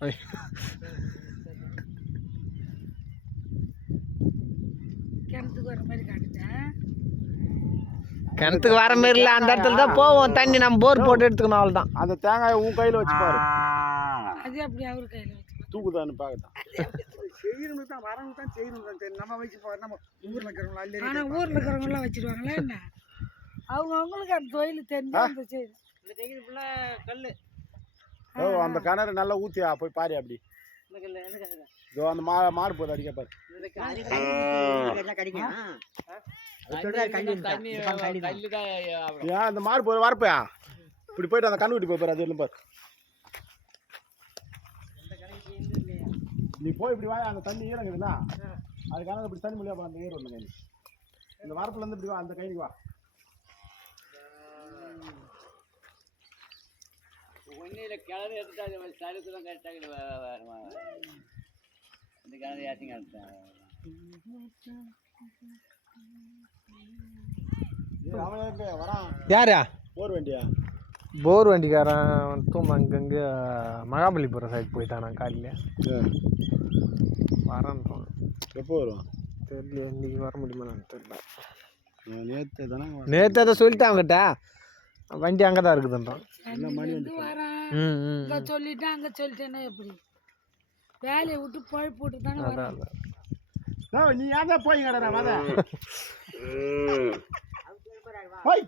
கிணத்துக்கு வர மாதிரி இல்லை, அந்த இடத்துல தான் போவோம் தண்ணி. நம்ம போர் போட்டு எடுத்துக்கணும், அவ்வளோதான். அந்த தேங்காயை உன் கையில் வச்சு பாரு. அது அப்படி அவர் கையில் தூக்குதான்னு பார்க்கத்தான். செய்யணும் தான், வரவங்க தான் செய்யணும் தான். சரி, நம்ம வச்சு போகிறோம். நம்ம ஊரில் இருக்கிறவங்களா இல்லை? ஆனால் ஊரில் இருக்கிறவங்களாம் வச்சுருவாங்களா என்ன? அவங்களுக்கு அந்த தொழில் தெரிஞ்சு அந்த செய்யுது. இந்த டெங்கில் ஃபுல்லாக கல். ஓ, அந்த கிணறு நல்லா ஊற்றியா போய் பாரு. அப்படி இந்த கல் எந்த கல்? இதோ அந்த மாடு போகுது, அடிக்க பாரு. ஏன் அந்த மாடு போய் வரப்பையா இப்படி போயிட்டு அந்த கண்ணு விட்டு போய் பாரு. அது இல்லை பாரு. நீ போய் இப்படி வா, அந்த தண்ணி ஈரங்குதுன்னா அதுக்கான இப்படி தண்ணி முடியாது. அந்த ஈரம் ஒன்று கையில் இந்த வரப்புல இருந்து இப்படி வா, அந்த கைக்கு வா. ஒன்னில் கிணறு எடுத்துட்டா சருக்குலாம் கரெக்டாக இந்த கிணறு ஏற்றிங்க எடுத்தேன். யாரா போர் வண்டியா? போர் வண்டிக்காரன் தூம் அங்கங்கே மகாபலிபுரம் சைடு போயிட்டானா காலையில். வரேன். எப்போ வரும் தெரியல, இன்றைக்கி வர முடியுமா தெரியல. நேற்று தானே. நேற்று அதை சொல்லிட்டேன் அவங்ககிட்ட, வண்டி அங்கே தான் இருக்குதுன்றான். இங்கே சொல்லிட்டேன் அங்கே சொல்லிட்டேன்னா எப்படி? வேலையை விட்டு போய் போட்டு தானே வராங்க. நீ ஏன் தான் போய் கடை போய்